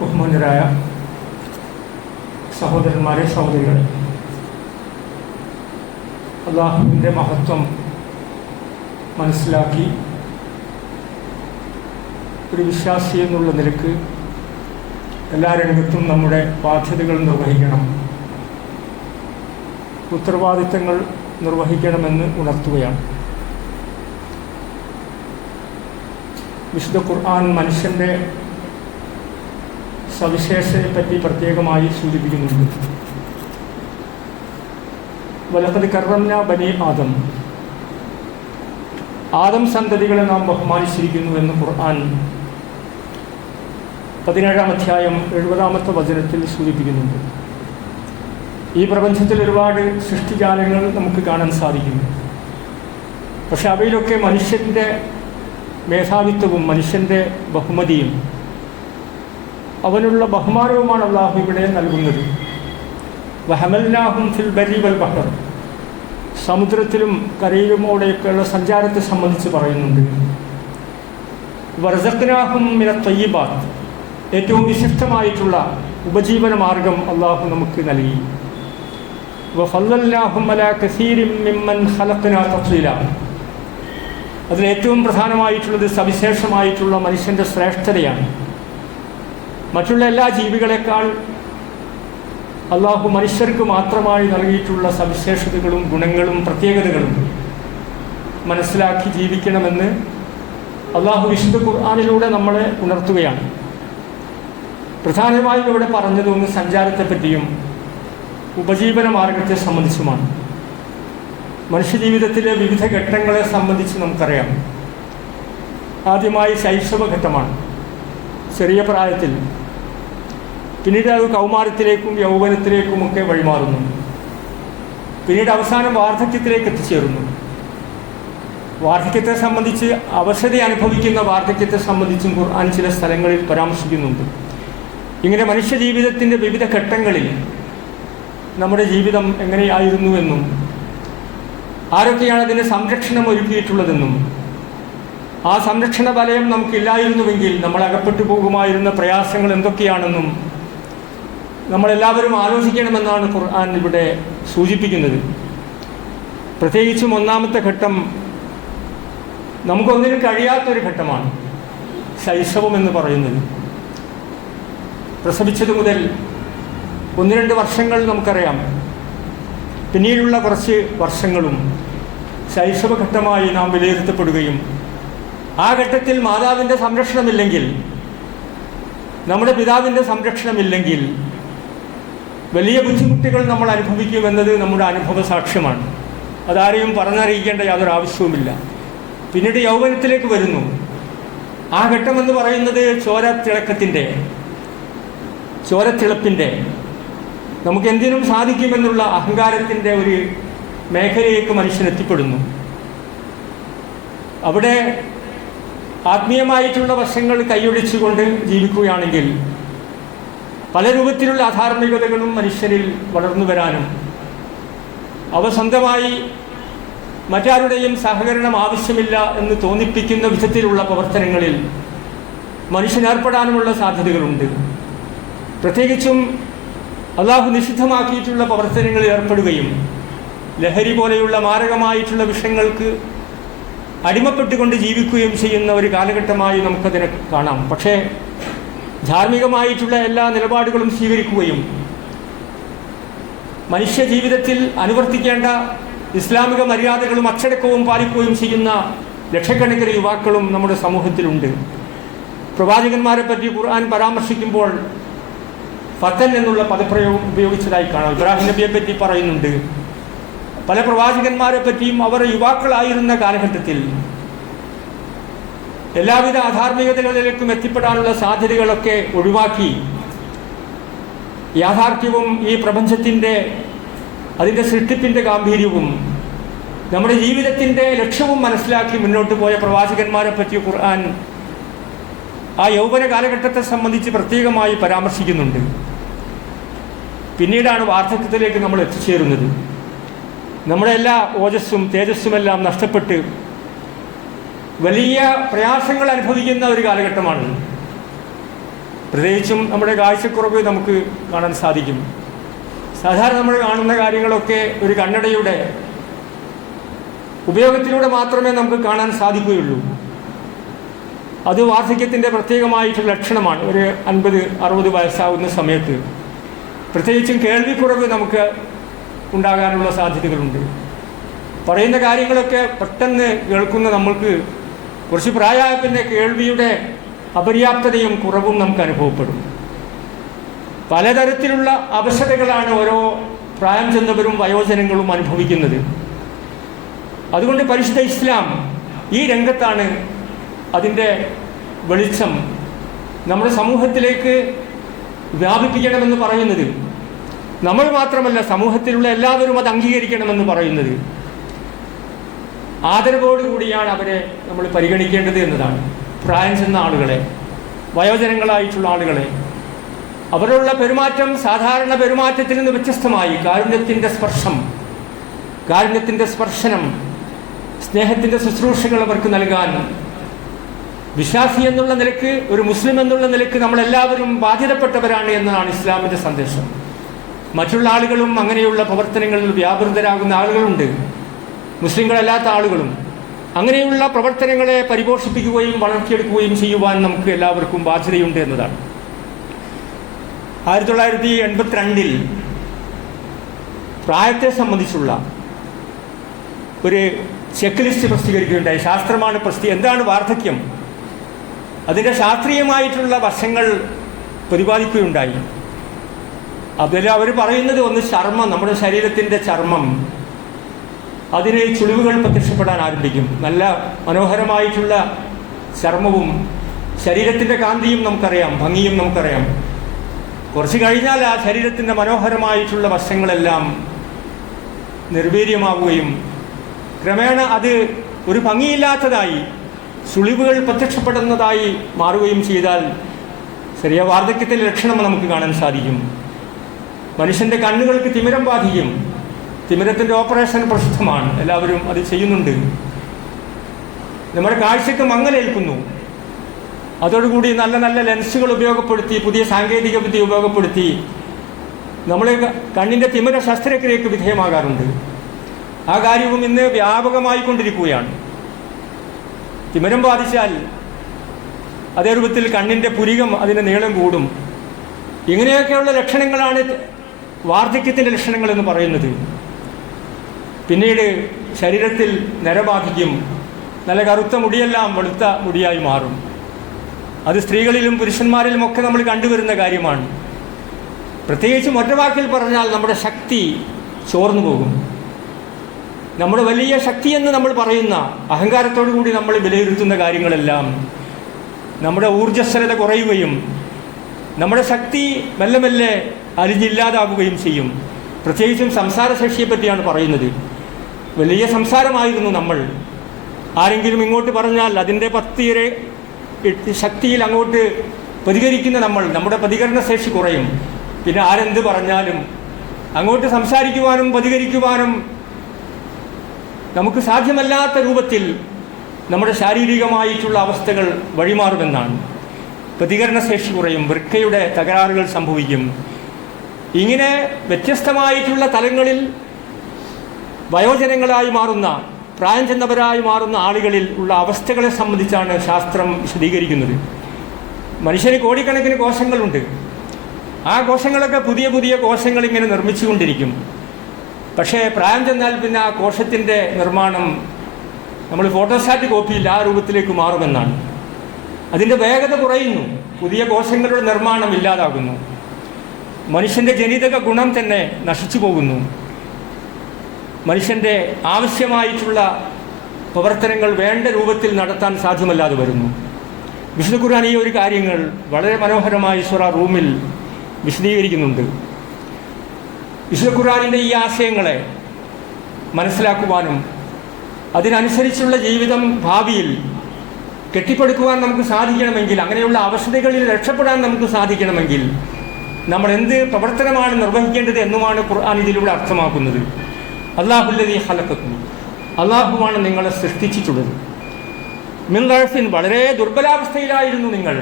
ബഹുമാന്യരായ സഹോദരന്മാരെ, സഹോദരികളെ, അള്ളാഹുവിൻ്റെ മഹത്വം മനസ്സിലാക്കി ഒരു വിശ്വാസി എന്നുള്ള നിലക്ക് എല്ലാ രംഗത്തും നമ്മുടെ ബാധ്യതകൾ നിർവഹിക്കണം, ഉത്തരവാദിത്തങ്ങൾ നിർവഹിക്കണമെന്ന് ഉണർത്തുകയാണ്. വിശുദ്ധ ഖുർആൻ മനുഷ്യൻ്റെ സവിശേഷതയെപ്പറ്റി പ്രത്യേകമായി സൂചിപ്പിക്കുന്നുണ്ട്. വലഖദ് കറംനാ ബനി ആദം, ആദം സന്തതികളെ നാം ബഹുമാനിച്ചിരിക്കുന്നു എന്ന് ഖുർആൻ 17-ാം അധ്യായം 70-ാമത്തെ വചനത്തിൽ സൂചിപ്പിക്കുന്നുണ്ട്. ഈ പ്രപഞ്ചത്തിൽ ഒരുപാട് സൃഷ്ടിജാലങ്ങൾ നമുക്ക് കാണാൻ സാധിക്കുന്നു. പക്ഷെ അവയിലൊക്കെ മനുഷ്യൻ്റെ മേധാവിത്വവും മനുഷ്യൻ്റെ ബഹുമതിയും അവനുള്ള ബഹുമാനവുമാണ് അള്ളാഹു ഇവിടെ നൽകുന്നത്. വഹമൽനാഹും ഫിൽ ബരി വൽ ബഹർ, സമുദ്രത്തിലും കരയിലുമോടെയൊക്കെയുള്ള സഞ്ചാരത്തെ സംബന്ധിച്ച് പറയുന്നുണ്ട്. വറസഖ്നാഹും മിന ത്വയ്യിബാത്ത്, ഏറ്റവും വിശിഷ്ടമായിട്ടുള്ള ഉപജീവന മാർഗം അള്ളാഹു നമുക്ക് നൽകി. വഫല്ലൽനാഹും അലാ കസീരിൻ മിമ്മൻ ഖലഖ്നാ തഫ്ളീല, അതിലേറ്റവും പ്രധാനമായിട്ടുള്ളത് സവിശേഷമായിട്ടുള്ള മനുഷ്യൻ്റെ ശ്രേഷ്ഠതയാണ്. മറ്റുള്ള എല്ലാ ജീവികളെക്കാൾ അള്ളാഹു മനുഷ്യർക്ക് മാത്രമായി നൽകിയിട്ടുള്ള സവിശേഷതകളും ഗുണങ്ങളും പ്രത്യേകതകളും മനസ്സിലാക്കി ജീവിക്കണമെന്ന് അള്ളാഹു വിശുദ്ധ ഖുർആനിലൂടെ നമ്മളെ ഉണർത്തുകയാണ്. പ്രധാനമായും ഇവിടെ പറഞ്ഞതൊന്ന് സഞ്ചാരത്തെപ്പറ്റിയും ഉപജീവന മാർഗത്തെ സംബന്ധിച്ചുമാണ്. മനുഷ്യജീവിതത്തിലെ വിവിധ ഘട്ടങ്ങളെ സംബന്ധിച്ച് നമുക്കറിയാം. ആദ്യമായി ശൈശവഘട്ടമാണ്, ചെറിയ പ്രായത്തിൽ. പിന്നീട് അത് കൗമാരത്തിലേക്കും യൗവനത്തിലേക്കുമൊക്കെ വഴിമാറുന്നു. പിന്നീട് അവസാനം വാർദ്ധക്യത്തിലേക്ക് എത്തിച്ചേരുന്നു. വാർദ്ധക്യത്തെ സംബന്ധിച്ച് അവശത അനുഭവിക്കുന്ന വാർദ്ധക്യത്തെ സംബന്ധിച്ചും ഖുർആൻ ചില സ്ഥലങ്ങളിൽ പരാമർശിക്കുന്നുണ്ട്. ഇങ്ങനെ മനുഷ്യജീവിതത്തിൻ്റെ വിവിധ ഘട്ടങ്ങളിൽ നമ്മുടെ ജീവിതം എങ്ങനെയായിരുന്നുവെന്നും ആരൊക്കെയാണ് അതിന് സംരക്ഷണം ഒരുക്കിയിട്ടുള്ളതെന്നും ആ സംരക്ഷണ വലയം നമുക്കില്ലായിരുന്നുവെങ്കിൽ നമ്മൾ അകപ്പെട്ടു പോകുമായിരുന്ന പ്രയാസങ്ങൾ എന്തൊക്കെയാണെന്നും നമ്മളെല്ലാവരും ആലോചിക്കണമെന്നാണ് ഖുർആൻ ഇവിടെ സൂചിപ്പിക്കുന്നത്. പ്രത്യേകിച്ചും ഒന്നാമത്തെ ഘട്ടം നമുക്കൊന്നിനും കഴിയാത്തൊരു ഘട്ടമാണ് ശൈശവം എന്ന് പറയുന്നത്. പ്രസവിച്ചത് മുതൽ 1-2 വർഷങ്ങൾ നമുക്കറിയാം. പിന്നീടുള്ള കുറച്ച് വർഷങ്ങളും ശൈശവഘട്ടമായി നാം വിലയിരുത്തപ്പെടുകയും ആ ഘട്ടത്തിൽ മാതാവിൻ്റെ സംരക്ഷണമില്ലെങ്കിൽ, നമ്മുടെ പിതാവിൻ്റെ സംരക്ഷണമില്ലെങ്കിൽ വലിയ ബുദ്ധിമുട്ടുകൾ നമ്മൾ അനുഭവിക്കുമെന്നത് നമ്മുടെ അനുഭവ സാക്ഷ്യമാണ്. അതാരെയും പറഞ്ഞറിയിക്കേണ്ട യാതൊരു ആവശ്യവുമില്ല. പിന്നീട് യൗവനത്തിലേക്ക് വരുന്നു. ആ ഘട്ടമെന്ന് പറയുന്നത് ചോരത്തിളപ്പിൻ്റെ നമുക്കെന്തിനും സാധിക്കുമെന്നുള്ള അഹങ്കാരത്തിൻ്റെ ഒരു മേഖലയിലേക്ക് മനുഷ്യൻ എത്തിപ്പെടുന്നു. അവിടെ ആത്മീയമായിട്ടുള്ള വശങ്ങൾ കൈയൊഴിച്ചുകൊണ്ട് ജീവിക്കുകയാണെങ്കിൽ പല രൂപത്തിലുള്ള അധാർമികതകളും മനുഷ്യരിൽ വളർന്നു വരാനും അവ സ്വന്തമായി മറ്റാരുടെയും സഹകരണം ആവശ്യമില്ല എന്ന് തോന്നിപ്പിക്കുന്ന വിധത്തിലുള്ള പ്രവർത്തനങ്ങളിൽ മനുഷ്യനേർപ്പെടാനുമുള്ള സാധ്യതകളുണ്ട്. പ്രത്യേകിച്ചും അള്ളാഹു നിഷിദ്ധമാക്കിയിട്ടുള്ള പ്രവർത്തനങ്ങളിൽ ഏർപ്പെടുകയും ലഹരി പോലെയുള്ള മാരകമായിട്ടുള്ള വിഷയങ്ങൾക്ക് അടിമപ്പെട്ടുകൊണ്ട് ജീവിക്കുകയും ചെയ്യുന്ന ഒരു കാലഘട്ടമായി നമുക്കതിനെ കാണാം. പക്ഷേ ധാർമ്മികമായിട്ടുള്ള എല്ലാ നിലപാടുകളും സ്വീകരിക്കുകയും മനുഷ്യ ജീവിതത്തിൽ അനുവർത്തിക്കേണ്ട ഇസ്ലാമിക മര്യാദകളും അച്ചടക്കവും പാലിക്കുകയും ചെയ്യുന്ന ലക്ഷക്കണക്കിന് യുവാക്കളും നമ്മുടെ സമൂഹത്തിലുണ്ട്. പ്രവാചകന്മാരെ പറ്റി ഖുർആൻ പരാമർശിക്കുമ്പോൾ ഫത്തൻ എന്നുള്ള പദപ്രയോഗം ഉപയോഗിച്ചതായി കാണാം. ഇബ്രാഹിം നബിയെ പറ്റി പറയുന്നുണ്ട്. പല പ്രവാചകന്മാരെ പറ്റിയും അവർ യുവാക്കളായിരുന്ന കാലഘട്ടത്തിൽ എല്ലാവിധ അധാർമികതകളിലേക്കും എത്തിപ്പെടാനുള്ള സാധ്യതകളൊക്കെ ഒഴിവാക്കി യാഥാർത്ഥ്യവും ഈ പ്രപഞ്ചത്തിൻ്റെ അതിൻ്റെ സൃഷ്ടിപ്പിൻ്റെ ഗാംഭീര്യവും നമ്മുടെ ജീവിതത്തിൻ്റെ ലക്ഷ്യവും മനസ്സിലാക്കി മുന്നോട്ട് പോയ പ്രവാചകന്മാരെ പറ്റി ഖുർആൻ ആ യൗവന കാലഘട്ടത്തെ സംബന്ധിച്ച് പ്രത്യേകമായി പരാമർശിക്കുന്നുണ്ട്. പിന്നീടാണ് വാർദ്ധക്യത്തിലേക്ക് നമ്മൾ എത്തിച്ചേരുന്നത്. നമ്മുടെ എല്ലാ ഓജസ്സും തേജസ്സുമെല്ലാം നഷ്ടപ്പെട്ട് വലിയ പ്രയാസങ്ങൾ അനുഭവിക്കുന്ന ഒരു കാലഘട്ടമാണ്. പ്രത്യേകിച്ചും നമ്മുടെ കാഴ്ചക്കുറവ് നമുക്ക് കാണാൻ സാധിക്കും. സാധാരണ നമ്മൾ കാണുന്ന കാര്യങ്ങളൊക്കെ ഒരു കണ്ണടയുടെ ഉപയോഗത്തിലൂടെ മാത്രമേ നമുക്ക് കാണാൻ സാധിക്കുകയുള്ളൂ. അത് വാർദ്ധക്യത്തിൻ്റെ പ്രത്യേകമായിട്ടുള്ള ലക്ഷണമാണ്. ഒരു 50-60 വയസ്സാകുന്ന സമയത്ത് പ്രത്യേകിച്ചും കേൾവിക്കുറവ് നമുക്ക് ഉണ്ടാകാനുള്ള സാധ്യതകളുണ്ട്. പറയുന്ന കാര്യങ്ങളൊക്കെ പെട്ടെന്ന് കേൾക്കുന്ന നമ്മൾക്ക് കുറച്ച് പ്രായമായ പിന്നെ കേൾവിയുടെ അപര്യാപ്തതയും കുറവും നമുക്ക് അനുഭവപ്പെടും. പലതരത്തിലുള്ള അവശതകളാണ് ഓരോ പ്രായം ചെന്നവരും വയോജനങ്ങളും അനുഭവിക്കുന്നത്. അതുകൊണ്ട് പരിശുദ്ധ ഇസ്ലാം ഈ രംഗത്താണ് അതിൻ്റെ വെളിച്ചം നമ്മുടെ സമൂഹത്തിലേക്ക് വ്യാപിപ്പിക്കണമെന്ന് പറയുന്നത്. നമ്മൾ മാത്രമല്ല, സമൂഹത്തിലുള്ള എല്ലാവരും അത് അംഗീകരിക്കണമെന്ന് പറയുന്നത്. ആദരവോടുകൂടിയാണ് അവരെ നമ്മൾ പരിഗണിക്കേണ്ടത് എന്നതാണ്. പ്രായം ചെന്ന ആളുകളെ, വയോജനങ്ങളായിട്ടുള്ള ആളുകളെ, അവരുള്ള പെരുമാറ്റം സാധാരണ പെരുമാറ്റത്തിൽ നിന്ന് വ്യത്യസ്തമായി കാരുണ്യത്തിൻ്റെ സ്പർശനം, സ്നേഹത്തിൻ്റെ ശുശ്രൂഷകൾ അവർക്ക് നൽകാൻ വിശ്വാസി എന്നുള്ള നിലക്ക്, ഒരു മുസ്ലിം എന്നുള്ള നിലക്ക് നമ്മളെല്ലാവരും ബാധ്യതപ്പെട്ടവരാണ് എന്നതാണ് ഇസ്ലാമിൻ്റെ സന്ദേശം. മറ്റുള്ള ആളുകളും അങ്ങനെയുള്ള പ്രവർത്തനങ്ങളിൽ വ്യാപൃതരാകുന്ന ആളുകളുണ്ട്, മുസ്ലിങ്ങളല്ലാത്ത ആളുകളും. അങ്ങനെയുള്ള പ്രവർത്തനങ്ങളെ പരിപോഷിപ്പിക്കുകയും വളർത്തിയെടുക്കുകയും ചെയ്യുവാൻ നമുക്ക് എല്ലാവർക്കും ബാധ്യതയുണ്ട് എന്നതാണ്. 1982 പ്രായത്തെ സംബന്ധിച്ചുള്ള ഒരു ചെക്ക് ലിസ്റ്റ് പ്രസിദ്ധീകരിക്കുകയുണ്ടായി. ശാസ്ത്രമാണ് എന്താണ് വാർദ്ധക്യം, അതിൻ്റെ ശാസ്ത്രീയമായിട്ടുള്ള വശങ്ങൾ പ്രതിപാദിക്കുകയുണ്ടായി. അതിൽ അവർ പറയുന്നത്, ഒന്ന് ചർമ്മം, നമ്മുടെ ശരീരത്തിൻ്റെ ചർമ്മം, അതിന് ചുളിവുകൾ പ്രത്യക്ഷപ്പെടാൻ ആരംഭിക്കും. നല്ല മനോഹരമായിട്ടുള്ള ചർമ്മവും ശരീരത്തിൻ്റെ കാന്തിയും നമുക്കറിയാം, ഭംഗിയും നമുക്കറിയാം. കുറച്ച് കഴിഞ്ഞാൽ ആ ശരീരത്തിൻ്റെ മനോഹരമായിട്ടുള്ള വശങ്ങളെല്ലാം നിർവീര്യമാവുകയും ക്രമേണ അത് ഒരു ഭംഗിയില്ലാത്തതായി, ചുളിവുകൾ പ്രത്യക്ഷപ്പെടുന്നതായി മാറുകയും ചെയ്താൽ ചെറിയ വാർദ്ധക്യത്തിൻ്റെ ലക്ഷണം നമുക്ക് കാണാൻ സാധിക്കും. മനുഷ്യൻ്റെ കണ്ണുകൾക്ക് തിമിരം ബാധിക്കും. തിമിരത്തിൻ്റെ ഓപ്പറേഷൻ പ്രസിദ്ധമാണ്, എല്ലാവരും അത് ചെയ്യുന്നുണ്ട്. നമ്മുടെ കാഴ്ചയ്ക്ക് മങ്ങലേൽക്കുന്നു. അതോടുകൂടി നല്ല നല്ല ലെൻസുകൾ ഉപയോഗപ്പെടുത്തി, പുതിയ സാങ്കേതിക വിദ്യ ഉപയോഗപ്പെടുത്തി നമ്മൾ കണ്ണിൻ്റെ തിമിര ശസ്ത്രക്രിയക്ക് വിധേയമാകാറുണ്ട്. ആ കാര്യവും ഇന്ന് വ്യാപകമായിക്കൊണ്ടിരിക്കുകയാണ്. തിമിരം ബാധിച്ചാൽ അതേ രൂപത്തിൽ കണ്ണിൻ്റെ പുരികം, അതിൻ്റെ നീളം കൂടും. ഇങ്ങനെയൊക്കെയുള്ള ലക്ഷണങ്ങളാണ് വാർദ്ധക്യത്തിൻ്റെ ലക്ഷണങ്ങൾ എന്ന് പറയുന്നത്. പിന്നീട് ശരീരത്തിൽ നരബാധിക്കും. നല്ല കറുത്ത മുടിയെല്ലാം വെളുത്ത മുടിയായി മാറും. അത് സ്ത്രീകളിലും പുരുഷന്മാരിലുമൊക്കെ നമ്മൾ കണ്ടുവരുന്ന കാര്യമാണ്. പ്രത്യേകിച്ചും ഒറ്റവാക്കിൽ പറഞ്ഞാൽ നമ്മുടെ ശക്തി ചോർന്നു പോകും. നമ്മുടെ വലിയ ശക്തിയെന്ന് നമ്മൾ പറയുന്ന, അഹങ്കാരത്തോടു കൂടി നമ്മൾ വിലയിരുത്തുന്ന കാര്യങ്ങളെല്ലാം നമ്മുടെ ഊർജ്ജസ്വലത കുറയുകയും നമ്മുടെ ശക്തി മെല്ലെ മെല്ലെ അലിഞ്ഞില്ലാതാവുകയും ചെയ്യും. പ്രത്യേകിച്ചും സംസാരശേഷിയെ പറ്റിയാണ് പറയുന്നത്. വലിയ സംസാരമായിരുന്നു നമ്മൾ. ആരെങ്കിലും ഇങ്ങോട്ട് പറഞ്ഞാൽ അതിൻ്റെ 10 ശക്തിയിൽ അങ്ങോട്ട് പ്രതികരിക്കുന്ന നമ്മുടെ പ്രതികരണ ശേഷി കുറയും. പിന്നെ ആരെന്ത് പറഞ്ഞാലും അങ്ങോട്ട് സംസാരിക്കുവാനും പ്രതികരിക്കുവാനും നമുക്ക് സാധ്യമല്ലാത്ത രൂപത്തിൽ നമ്മുടെ ശാരീരികമായിട്ടുള്ള അവസ്ഥകൾ വഴിമാറുമെന്നാണ്. പ്രതികരണശേഷി കുറയും, വൃക്കയുടെ തകരാറുകൾ സംഭവിക്കും. ഇങ്ങനെ വ്യത്യസ്തമായിട്ടുള്ള തലങ്ങളിൽ വയോജനങ്ങളായി മാറുന്ന, പ്രായം ചെന്നവരായി മാറുന്ന ആളുകളിൽ ഉള്ള അവസ്ഥകളെ സംബന്ധിച്ചാണ് ശാസ്ത്രം വിശദീകരിക്കുന്നത്. മനുഷ്യന് കോടിക്കണക്കിന് കോശങ്ങളുണ്ട്. ആ കോശങ്ങളൊക്കെ പുതിയ പുതിയ കോശങ്ങൾ ഇങ്ങനെ നിർമ്മിച്ചുകൊണ്ടിരിക്കും. പക്ഷേ പ്രായം ചെന്നാൽ പിന്നെ ആ കോശത്തിൻ്റെ നിർമ്മാണം നമ്മൾ ഫോട്ടോസ്റ്റാറ്റ് കോപ്പിയിൽ ആ രൂപത്തിലേക്ക് മാറുമെന്നാണ്. അതിൻ്റെ വേഗത കുറയുന്നു, പുതിയ കോശങ്ങളുടെ നിർമ്മാണം ഇല്ലാതാകുന്നു, മനുഷ്യൻ്റെ ജനിതക ഗുണം തന്നെ നശിച്ചു പോകുന്നു. മനുഷ്യൻ്റെ ആവശ്യമായിട്ടുള്ള പ്രവർത്തനങ്ങൾ വേണ്ട രൂപത്തിൽ നടത്താൻ സാധ്യമല്ലാതെ വരുന്നു. വിശുദ്ധ ഖുർആൻ ഈ ഒരു കാര്യങ്ങൾ വളരെ മനോഹരമായി സൂറ റൂമിൽ വിശദീകരിക്കുന്നുണ്ട്. വിശുദ്ധ ഖുർആനിൻ്റെ ഈ ആശയങ്ങളെ മനസ്സിലാക്കുവാനും അതിനനുസരിച്ചുള്ള ജീവിതം ഭാവിയിൽ കെട്ടിപ്പടുക്കുവാൻ നമുക്ക് സാധിക്കണമെങ്കിൽ, അങ്ങനെയുള്ള അവസ്ഥകളിൽ രക്ഷപ്പെടാൻ നമുക്ക് സാധിക്കണമെങ്കിൽ നമ്മൾ എന്ത് പ്രവർത്തനമാണ് നിർവഹിക്കേണ്ടത് എന്നുമാണ് ഖുർആൻ ഇതിലൂടെ അർത്ഥമാക്കുന്നത്. അല്ലാഹുല്ലദീ ഖലഖക്കും, അല്ലാഹുവാണ് നിങ്ങളെ സൃഷ്ടിച്ചിട്ടുള്ളത്. മിൻ ദഅഫിൻ, വളരെ ദുർബലാവസ്ഥയിലായിരുന്നു നിങ്ങൾ.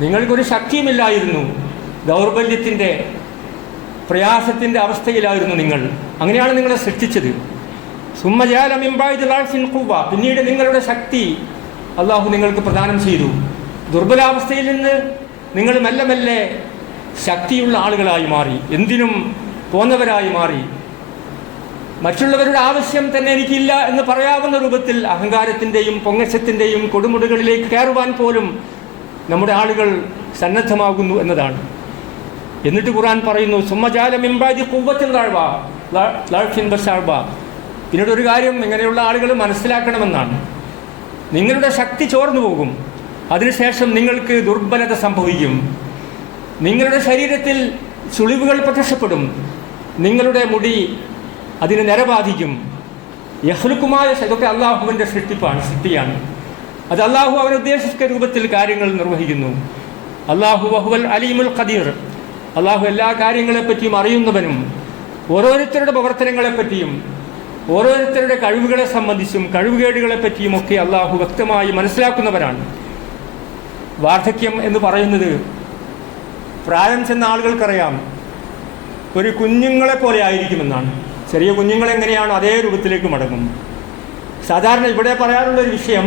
നിങ്ങൾക്കൊരു ശക്തിയുമില്ലായിരുന്നു, ദൗർബല്യത്തിൻ്റെ പ്രയാസത്തിൻ്റെ അവസ്ഥയിലായിരുന്നു നിങ്ങൾ. അങ്ങനെയാണ് നിങ്ങളെ സൃഷ്ടിച്ചത്. സുമ്മജാല മിൻ ബഅദി ളഅഫിൻ ഖുവ്വ, പിന്നീട് നിങ്ങളുടെ ശക്തി അള്ളാഹു നിങ്ങൾക്ക് പ്രദാനം ചെയ്തു. ദുർബലാവസ്ഥയിൽ നിന്ന് നിങ്ങൾ മെല്ലെ മെല്ലെ ശക്തിയുള്ള ആളുകളായി മാറി, എന്തിനും പോന്നവരായി മാറി. മറ്റുള്ളവരുടെ ആവശ്യം തന്നെ എനിക്കില്ല എന്ന് പറയാവുന്ന രൂപത്തിൽ അഹങ്കാരത്തിൻ്റെയും പൊങ്ങച്ചത്തിൻ്റെയും കൊടുമുടികളിലേക്ക് കയറുവാൻ പോലും നമ്മുടെ ആളുകൾ സന്നദ്ധമാകുന്നു എന്നതാണ്. എന്നിട്ട് ഖുർആൻ പറയുന്നു, സുമ്മജാല മിൻ ബഅദി ഖുവ്വത്തിൻ ളഅഫിൻ ബശഅബ. പിന്നീട് ഒരു കാര്യം ഇങ്ങനെയുള്ള ആളുകൾ മനസ്സിലാക്കണമെന്നാണ്, നിങ്ങളുടെ ശക്തി ചോർന്നു പോകും, അതിനുശേഷം നിങ്ങൾക്ക് ദുർബലത സംഭവിക്കും, നിങ്ങളുടെ ശരീരത്തിൽ ചുളിവുകൾ പ്രത്യക്ഷപ്പെടും, നിങ്ങളുടെ മുടി അതിന് നിരബാധിക്കും. യഹ്ലുക്കുമായ ഇതൊക്കെ അള്ളാഹുവിൻ്റെ സൃഷ്ടിയാണ്. അത് അള്ളാഹു അവൻ ഉദ്ദേശിച്ച രൂപത്തിൽ കാര്യങ്ങൾ നിർവഹിക്കുന്നു. അള്ളാഹു വഹുവൽ അലീമുൽ ഖദീർ, അള്ളാഹു എല്ലാ കാര്യങ്ങളെപ്പറ്റിയും അറിയുന്നവനും ഓരോരുത്തരുടെ പ്രവർത്തനങ്ങളെപ്പറ്റിയും ഓരോരുത്തരുടെ കഴിവുകളെ സംബന്ധിച്ചും കഴിവുകേടുകളെ പറ്റിയും ഒക്കെ അള്ളാഹു വ്യക്തമായി മനസ്സിലാക്കുന്നവരാണ്. വാർദ്ധക്യം എന്ന് പറയുന്നത് പ്രായം ചെന്ന ആളുകൾക്കറിയാം, ഒരു കുഞ്ഞുങ്ങളെ പോലെ ആയിരിക്കുമെന്നാണ്. ചെറിയ കുഞ്ഞുങ്ങളെങ്ങനെയാണോ അതേ രൂപത്തിലേക്ക് മടങ്ങും. സാധാരണ ഇവിടെ പറയാറുള്ളൊരു വിഷയം,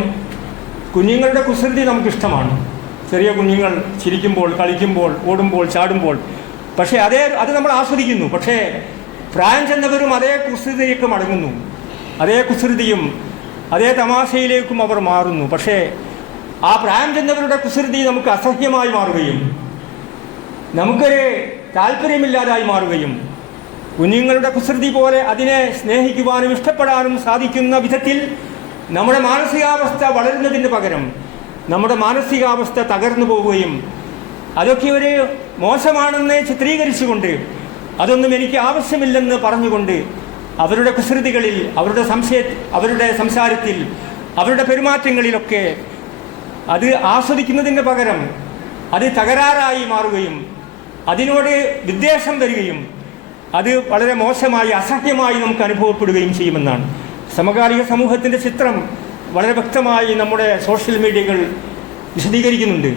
കുഞ്ഞുങ്ങളുടെ കുസൃതി നമുക്കിഷ്ടമാണ്. ചെറിയ കുഞ്ഞുങ്ങൾ ചിരിക്കുമ്പോൾ, കളിക്കുമ്പോൾ, ഓടുമ്പോൾ, ചാടുമ്പോൾ, പക്ഷേ അത് നമ്മൾ ആസ്വദിക്കുന്നു. പക്ഷേ പ്രായം ചെന്നവരും അതേ കുസൃതിയിലേക്ക് മടങ്ങുന്നു, അതേ കുസൃതിയും അതേ തമാശയിലേക്കും അവർ മാറുന്നു. പക്ഷേ ആ പ്രായം ചെന്നവരുടെ കുസൃതി നമുക്ക് അസഹ്യമായി മാറുകയും നമുക്കൊരു താല്പര്യമില്ലാതായി മാറുകയും കുഞ്ഞുങ്ങളുടെ കുസൃതി പോലെ അതിനെ സ്നേഹിക്കുവാനും ഇഷ്ടപ്പെടാനും സാധിക്കുന്ന വിധത്തിൽ നമ്മുടെ മാനസികാവസ്ഥ വളരുന്നതിന് പകരം നമ്മുടെ മാനസികാവസ്ഥ തകർന്നു പോവുകയും അതൊക്കെ ഒരു മോശമാണെന്ന് ചിത്രീകരിച്ചുകൊണ്ട് അതൊന്നും എനിക്ക് ആവശ്യമില്ലെന്ന് പറഞ്ഞുകൊണ്ട് അവരുടെ കുസൃതികളിൽ, അവരുടെ സംസാരത്തിൽ, അവരുടെ പെരുമാറ്റങ്ങളിലൊക്കെ അത് ആസ്വദിക്കുന്നതിന് പകരം അത് തകരാറായി മാറുകയും അതിനോട് വിദ്വേഷം വരികയും അത് വളരെ മോശമായി അസഹ്യമായി നമുക്ക് അനുഭവപ്പെടുകയും ചെയ്യുമെന്നാണ്. സമകാലിക സമൂഹത്തിൻ്റെ ചിത്രം വളരെ വ്യക്തമായി നമ്മുടെ സോഷ്യൽ മീഡിയകൾ വിശദീകരിക്കുന്നുണ്ട്.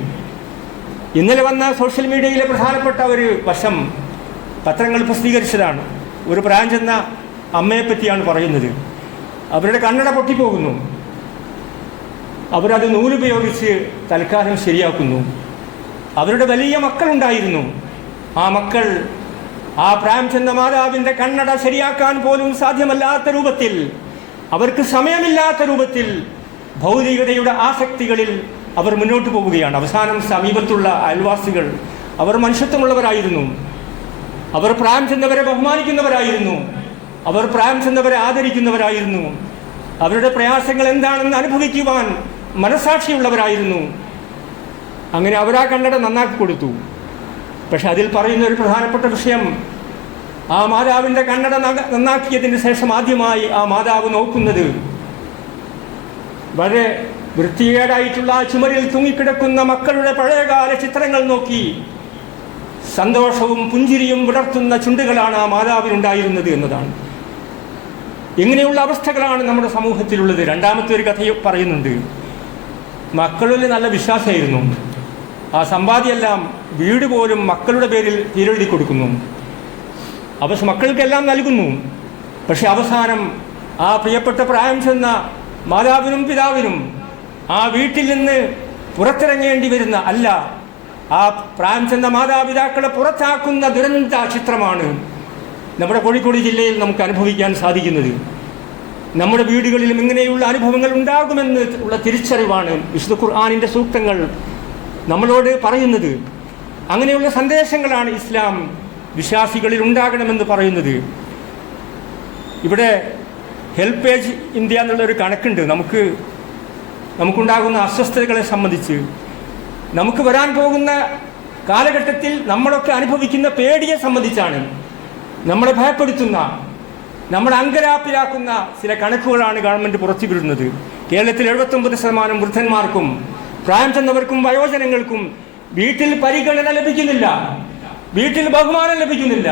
ഇന്നലെ വന്ന സോഷ്യൽ മീഡിയയിലെ പ്രധാനപ്പെട്ട ഒരു വശം പത്രങ്ങൾ പ്രസിദ്ധീകരിച്ചതാണ്. ഒരു പ്രായം ചെന്ന അമ്മയെപ്പറ്റിയാണ് പറയുന്നത്. അവരുടെ കണ്ണട പൊട്ടിപ്പോകുന്നു, അവരത് നൂലുപയോഗിച്ച് തൽക്കാലം ശരിയാക്കുന്നു. അവരുടെ വലിയ മക്കളുണ്ടായിരുന്നു. ആ മക്കൾ ആ പ്രായം ചെന്ന മാതാവിൻ്റെ കണ്ണട ശരിയാക്കാൻ പോലും സാധ്യമല്ലാത്ത രൂപത്തിൽ, അവർക്ക് സമയമില്ലാത്ത രൂപത്തിൽ ഭൗതികതയുടെ ആസക്തികളിൽ അവർ മുന്നോട്ട് പോവുകയാണ്. അവസാനം സമീപത്തുള്ള അയൽവാസികൾ, അവർ മനുഷ്യത്വമുള്ളവരായിരുന്നു, അവർ പ്രായം ചെന്നവരെ ബഹുമാനിക്കുന്നവരായിരുന്നു, അവർ പ്രായം ചെന്നവരെ ആദരിക്കുന്നവരായിരുന്നു, അവരുടെ പ്രയാസങ്ങൾ എന്താണെന്ന് അനുഭവിക്കുവാൻ മനസാക്ഷിയുള്ളവരായിരുന്നു. അങ്ങനെ അവരാ കണ്ണട നന്നാക്കി കൊടുത്തു. പക്ഷെ അതിൽ പറയുന്ന ഒരു പ്രധാനപ്പെട്ട വിഷയം, ആ മാതാവിൻ്റെ കണ്ണട നന്നാക്കിയതിന് ശേഷം ആദ്യമായി ആ മാതാവ് നോക്കുന്നത് വളരെ വൃത്തികേടായിട്ടുള്ള ആ ചുമരിൽ തൂങ്ങിക്കിടക്കുന്ന മക്കളുടെ പഴയകാല ചിത്രങ്ങൾ നോക്കി സന്തോഷവും പുഞ്ചിരിയും വിടർത്തുന്ന ചുണ്ടുകളാണ് ആ മാതാവിനുണ്ടായിരുന്നത് എന്നതാണ്. ഇങ്ങനെയുള്ള അവസ്ഥകളാണ് നമ്മുടെ സമൂഹത്തിലുള്ളത്. രണ്ടാമത്തെ ഒരു കഥ പറയുന്നുണ്ട്. മക്കളിൽ നല്ല വിശ്വാസമായിരുന്നു. ആ സമ്പാദ്യമെല്ലാം വീട് പോലും മക്കളുടെ പേരിൽ തീരെഴുതി കൊടുക്കുന്നു. മക്കൾക്കെല്ലാം നൽകുന്നു. പക്ഷെ അവസാനം ആ പ്രിയപ്പെട്ട പ്രായം ചെന്ന മാതാവിനും പിതാവിനും ആ വീട്ടിൽ നിന്ന് പുറത്തിറങ്ങേണ്ടി വരുന്ന, അല്ല, ആ പ്രായം ചെന്ന മാതാപിതാക്കളെ പുറത്താക്കുന്ന ദുരന്ത ചിത്രമാണ് നമ്മുടെ കോഴിക്കോട് ജില്ലയിൽ നമുക്ക് അനുഭവിക്കാൻ സാധിക്കുന്നത്. നമ്മുടെ വീടുകളിലും ഇങ്ങനെയുള്ള അനുഭവങ്ങൾ ഉണ്ടാകുമെന്ന് ഉള്ള തിരിച്ചറിവാണ് വിശുദ്ധ ഖുർആനിൻ്റെ സൂക്തങ്ങൾ നമ്മളോട് പറയുന്നത്. അങ്ങനെയുള്ള സന്ദേശങ്ങളാണ് ഇസ്ലാം വിശ്വാസികളിൽ ഉണ്ടാകണമെന്ന് പറയുന്നത്. ഇവിടെ ഹെൽപ്പേജ് ഇന്ത്യ എന്നുള്ളൊരു കണക്കുണ്ട്. നമുക്കുണ്ടാകുന്ന അസ്വസ്ഥതകളെ സംബന്ധിച്ച്, നമുക്ക് വരാൻ പോകുന്ന കാലഘട്ടത്തിൽ നമ്മളൊക്കെ അനുഭവിക്കുന്ന പേടിയെ സംബന്ധിച്ചാണ്, നമ്മളെ ഭയപ്പെടുത്തുന്ന, നമ്മളെ അങ്കരാപ്പിലാക്കുന്ന ചില കണക്കുകളാണ് ഗവൺമെൻറ് പുറത്തുവിടുന്നത്. കേരളത്തിൽ 79% വൃദ്ധന്മാർക്കും പ്രായം ചെന്നവർക്കും വയോജനങ്ങൾക്കും വീട്ടിൽ പരിഗണന ലഭിക്കുന്നില്ല, വീട്ടിൽ ബഹുമാനം ലഭിക്കുന്നില്ല,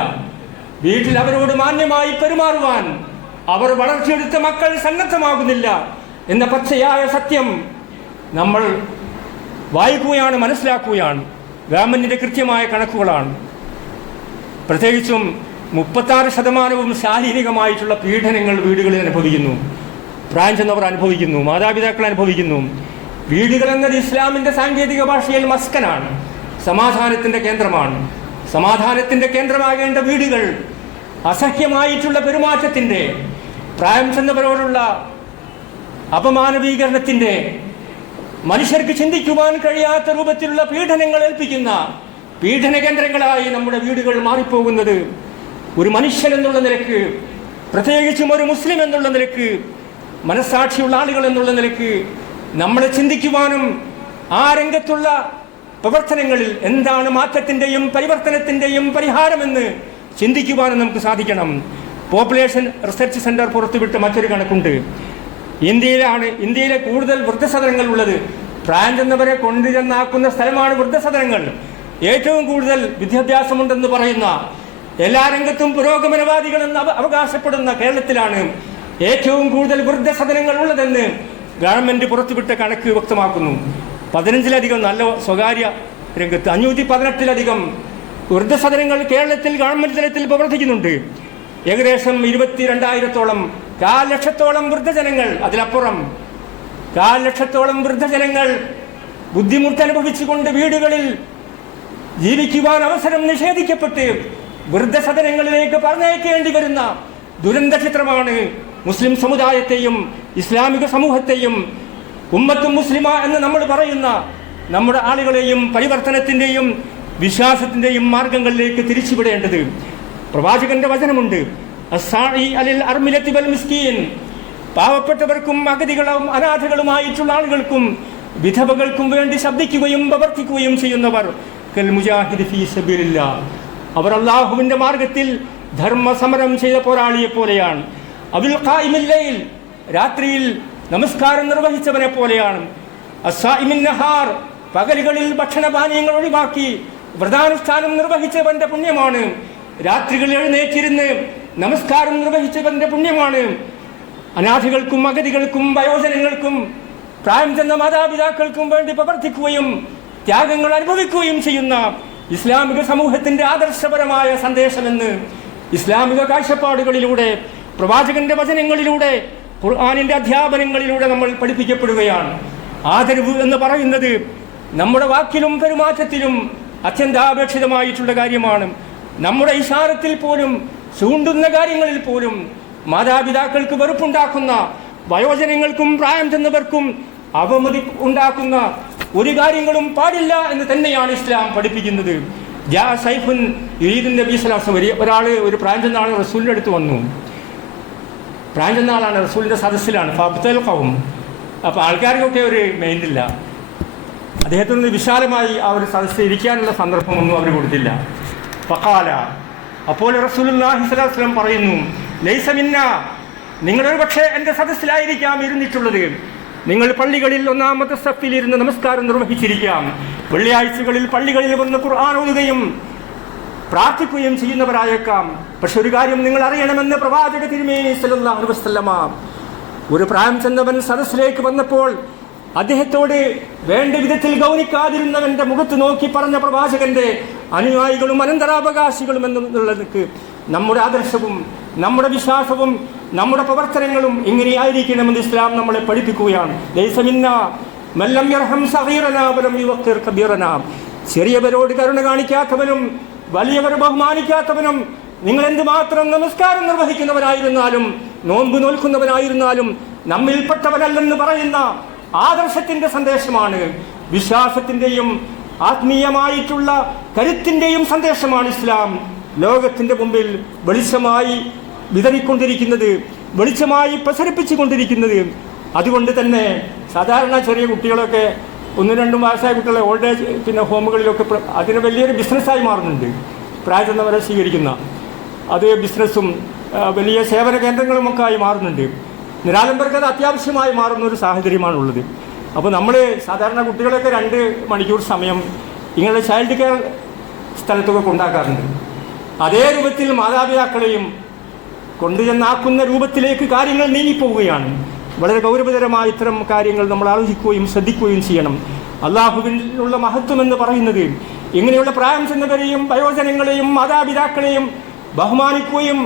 വീട്ടിൽ അവരോട് മാന്യമായി പെരുമാറുവാൻ അവർ വളർത്തിയെടുത്ത മക്കൾ സന്നദ്ധമാകുന്നില്ല എന്ന പച്ചയായ സത്യം നമ്മൾ വായിക്കുകയാണ്, മനസ്സിലാക്കുകയാണ്. ഗവൺമെൻറ്റിൻ്റെ കൃത്യമായ കണക്കുകളാണ്. പ്രത്യേകിച്ചും 36% ശാരീരികമായിട്ടുള്ള പീഡനങ്ങൾ വീടുകളിൽ അനുഭവിക്കുന്നു. പ്രായം ചെന്നവർ അനുഭവിക്കുന്നു, മാതാപിതാക്കൾ അനുഭവിക്കുന്നു. വീടുകൾ എന്നത് ഇസ്ലാമിൻ്റെ സാങ്കേതിക ഭാഷയിൽ മസ്കനാണ്, സമാധാനത്തിൻ്റെ കേന്ദ്രമാണ്. സമാധാനത്തിൻ്റെ കേന്ദ്രമാകേണ്ട വീടുകൾ അസഹ്യമായിട്ടുള്ള പെരുമാറ്റത്തിൻ്റെ, പ്രായം ചെന്നവരോടുള്ള അപമാനവീകരണത്തിൻ്റെ, മനുഷ്യർക്ക് ചിന്തിക്കുവാൻ കഴിയാത്ത രൂപത്തിലുള്ള പീഡനങ്ങൾ ഏൽപ്പിക്കുന്ന പീഡന കേന്ദ്രങ്ങളായി നമ്മുടെ വീടുകൾ മാറിപ്പോകുന്നത് ഒരു മനുഷ്യൻ എന്നുള്ള നിലക്ക്, പ്രത്യേകിച്ചും ഒരു മുസ്ലിം എന്നുള്ള നിലക്ക്, മനസ്സാക്ഷിയുള്ള ആളുകൾ എന്നുള്ള നിലക്ക് നമ്മളെ ചിന്തിക്കുവാനും ആ രംഗത്തുള്ള പ്രവർത്തനങ്ങളിൽ എന്താണ് മാറ്റത്തിൻ്റെയും പരിവർത്തനത്തിൻ്റെയും പരിഹാരമെന്ന് ചിന്തിക്കുവാനും നമുക്ക് സാധിക്കണം. പോപ്പുലേഷൻ റിസർച്ച് സെൻറ്റർ പുറത്തുവിട്ട മറ്റൊരു കണക്കുണ്ട്. ഇന്ത്യയിലെ കൂടുതൽ വൃദ്ധസദനങ്ങൾ ഉള്ളത്, പ്രായം ചെന്നവരെ കൊണ്ടുചെന്നാക്കുന്ന സ്ഥലമാണ് വൃദ്ധസദനങ്ങൾ. ഏറ്റവും കൂടുതൽ വിദ്യാഭ്യാസമുണ്ടെന്ന് പറയുന്ന, എല്ലാ രംഗത്തും പുരോഗമനവാദികളെന്ന് അവകാശപ്പെടുന്ന കേരളത്തിലാണ് ഏറ്റവും കൂടുതൽ വൃദ്ധസദനങ്ങൾ ഉള്ളതെന്ന് ഗവൺമെൻറ് പുറത്തുവിട്ട കണക്ക് വ്യക്തമാക്കുന്നു. 15ലധികം നല്ല സ്വകാര്യ രംഗത്ത് 518ലധികം വൃദ്ധസദനങ്ങൾ കേരളത്തിൽ ഗവൺമെൻറ് തലത്തിൽ പ്രവർത്തിക്കുന്നുണ്ട്. ഏകദേശം 22,000-ഓളം, 1,00,000-ഓളം വൃദ്ധജനങ്ങൾ, അതിലപ്പുറം 1,00,000-ഓളം വൃദ്ധജനങ്ങൾ ബുദ്ധിമുട്ട് അനുഭവിച്ചുകൊണ്ട് വീടുകളിൽ ജീവിക്കുവാൻ അവസരം നിഷേധിക്കപ്പെട്ട് വൃദ്ധസദനങ്ങളിലേക്ക് പറഞ്ഞയക്കേണ്ടി വരുന്ന ദുരന്ത ചിത്രമാണ് മുസ്ലിം സമുദായത്തെയും ഇസ്ലാമിക സമൂഹത്തെയും ഉമ്മത്തും മുസ്ലിമ എന്ന് നമ്മൾ പറയുന്ന നമ്മുടെ ആളുകളെയും പരിവർത്തനത്തിൻ്റെയും വിശ്വാസത്തിൻ്റെയും മാർഗങ്ങളിലേക്ക് തിരിച്ചുവിടേണ്ടത്. പ്രവാചകന്റെ വചനമുണ്ട്, പാവപ്പെട്ടവർക്കും അഗതികളും അനാഥകളുമായിട്ടുള്ള ആളുകൾക്കും വിധവകൾക്കും വേണ്ടി ശബ്ദിക്കുകയും പ്രവർത്തിക്കുകയും ചെയ്യുന്നവർ അവർ അല്ലാഹുവിന്റെ മാർഗത്തിൽ ധർമ്മസമരം ചെയ്ത പോരാളിയെ പോലെയാണ്. അബുൽ ഖായിമില്ലയിൽ, രാത്രിയിൽ നമസ്കാരം നിർവഹിച്ചവനെ പോലെയാണ്. അസ്സായിമിൻ നഹാർ, പകലുകളിൽ ഭക്ഷണപാനീയങ്ങൾ ഒഴിവാക്കി വ്രതാനുഷ്ഠാനം നിർവഹിച്ചവന്റെ പുണ്യമാണ്. രാത്രികളിൽ എഴുന്നേറ്റിരുന്ന് നമസ്കാരം നിർവഹിച്ചവന്റെ പുണ്യമാണ്. അനാഥികൾക്കും അഗതികൾക്കും വയോജനങ്ങൾക്കും പ്രായം ചെന്ന മാതാപിതാക്കൾക്കും വേണ്ടി പ്രവർത്തിക്കുകയും ത്യാഗങ്ങൾ അനുഭവിക്കുകയും ചെയ്യുന്ന ഇസ്ലാമിക സമൂഹത്തിന്റെ ആദർശപരമായ സന്ദേശമെന്ന് ഇസ്ലാമിക കാഴ്ചപ്പാടുകളിലൂടെ, പ്രവാചകന്റെ വചനങ്ങളിലൂടെ, ഖുർആനിന്റെ അധ്യാപനങ്ങളിലൂടെ നമ്മൾ പഠിപ്പിക്കപ്പെടുകയാണ്. ആദരവ് എന്ന് പറയുന്നത് നമ്മുടെ വാക്കിലും പെരുമാറ്റത്തിലും അത്യന്താപേക്ഷിതമായിട്ടുള്ള കാര്യമാണ്. നമ്മുടെ ഇശാരത്തിൽ പോലും, ചൂണ്ടുന്ന കാര്യങ്ങളിൽ പോലും മാതാപിതാക്കൾക്ക് വെറുപ്പുണ്ടാക്കുന്ന, വയോജനങ്ങൾക്കും പ്രായം ചെന്നവർക്കും അവമതി ഉണ്ടാക്കുന്ന ഒരു കാര്യങ്ങളും പാടില്ല എന്ന് തന്നെയാണ് ഇസ്ലാം പഠിപ്പിക്കുന്നത്. ഒരാൾ, ഒരു പ്രായം ചെന്ന ആൾ റസൂലിൻ്റെ അടുത്ത് വന്നു. പ്രായം ചെന്ന ആളാണ്, റസൂലിൻ്റെ സദസ്സിലാണ്. അപ്പോൾ ആൾക്കാർക്കൊക്കെ ഒരു മെയിനില്ല. അദ്ദേഹത്തിന് വിശാലമായി ആ ഒരു സദസ്സിൽ ഇരിക്കാനുള്ള സന്ദർഭമൊന്നും അവർ കൊടുത്തില്ല. ഫഖാല, അപ്പോൾ റസൂലുള്ളാഹി സ്വല്ലല്ലാഹു അലൈഹി വസല്ലം പറയുന്നു, ലൈസ മിന്ന, നിങ്ങളൊരു പക്ഷേ എൻ്റെ സദസ്സിലായിരിക്കാം ഇരുന്നിട്ടുള്ളത്. നിങ്ങൾ പള്ളികളിൽ ഒന്നാമത്തെ സഫിൽ ഇരുന്ന് നമസ്കാരം നിർവഹിച്ചിരിക്കാം. വെള്ളിയാഴ്ചകളിൽ പള്ളികളിൽ വന്ന് ഖുർആൻ ഓതുകയും പ്രാർത്ഥിക്കുകയും ചെയ്യുന്നവരായേക്കാം. പക്ഷെ ഒരു കാര്യം നിങ്ങൾ അറിയണമെന്ന് പ്രവാചക തിരുമേനി സല്ലല്ലാഹു അലൈഹി വസല്ലമ, ഒരു പ്രായം ചെന്നവൻ സദസ്സിലേക്ക് വന്നപ്പോൾ അദ്ദേഹത്തോട് വേണ്ട വിധത്തിൽ ഗൗനിക്കാതിരുന്നവന്റെ മുഖത്ത് നോക്കി പറഞ്ഞ പ്രവാചകന്റെ അനുയായികളും അനന്തരാവകാശികളും എന്നുള്ളതൊക്കെ നമ്മുടെ ആദർശവും നമ്മുടെ വിശ്വാസവും നമ്മുടെ പ്രവർത്തനങ്ങളും എങ്ങനെയായിരിക്കണമെന്ന് ഇസ്ലാം നമ്മളെ പഠിപ്പിക്കുകയാണ്. ലൈസ മിന്നാ മൻ ലം യർഹം സഗീറനാ വലം യുവഖിർ കബീറനാ, ചെറിയവരോട് കരുണ കാണിക്കാത്തവനും വലിയവരെ ബഹുമാനിക്കാത്തവനും, നിങ്ങൾ എന്തുമാത്രം നമസ്കാരം നിർവഹിക്കുന്നവനായിരുന്നാലും നോമ്പ് നോൽക്കുന്നവനായിരുന്നാലും നമ്മിൽപ്പെട്ടവനല്ലെന്ന് പറയുന്ന ആദർശത്തിന്റെ സന്ദേശമാണ്, വിശ്വാസത്തിന്റെയും ആത്മീയമായിട്ടുള്ള കരുത്തിന്റെയും സന്ദേശമാണ് ഇസ്ലാം ലോകത്തിന്റെ മുമ്പിൽ വെളിച്ചമായി വിതറിക്കൊണ്ടിരിക്കുന്നത്, വെളിച്ചമായി പ്രസരിപ്പിച്ചുകൊണ്ടിരിക്കുന്നത്. അതുകൊണ്ട് തന്നെ സാധാരണ ചെറിയ കുട്ടികളൊക്കെ 1-2 വയസ്സായ കുട്ടികളെ ഓൾഡ് ഏജ് ഹോമുകളിലൊക്കെ അതിന് വലിയൊരു ബിസിനസ്സായി മാറുന്നുണ്ട്. പ്രായം ചെന്നവരെ സ്വീകരിക്കുന്ന അത് ബിസിനസ്സും വലിയ സേവന കേന്ദ്രങ്ങളുമൊക്കെ ആയി മാറുന്നുണ്ട്. നിരാലംബർക്ക് അത് അത്യാവശ്യമായി മാറുന്ന ഒരു സാഹചര്യമാണുള്ളത്. അപ്പോൾ നമ്മൾ സാധാരണ കുട്ടികളൊക്കെ 2 മണിക്കൂർ സമയം ഇങ്ങനെ ചൈൽഡ് കെയർ സ്ഥലത്തൊക്കെ കൊണ്ടാക്കാറുണ്ട്. അതേ രൂപത്തിൽ മാതാപിതാക്കളെയും കൊണ്ടുചെന്നാക്കുന്ന രൂപത്തിലേക്ക് കാര്യങ്ങൾ നീങ്ങിപ്പോവുകയാണ്. വളരെ ഗൗരവതരമായ ഇത്തരം കാര്യങ്ങൾ നമ്മൾ ആലോചിക്കുകയും ശ്രദ്ധിക്കുകയും ചെയ്യണം. അള്ളാഹുവിനുള്ള മഹത്വം എന്ന് പറയുന്നത് ഇങ്ങനെയുള്ള പ്രായം ചെന്നവരെയും വയോജനങ്ങളെയും മാതാപിതാക്കളെയും ബഹുമാനിക്കുകയും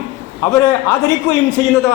അവരെ ആദരിക്കുകയും ചെയ്യുന്നത്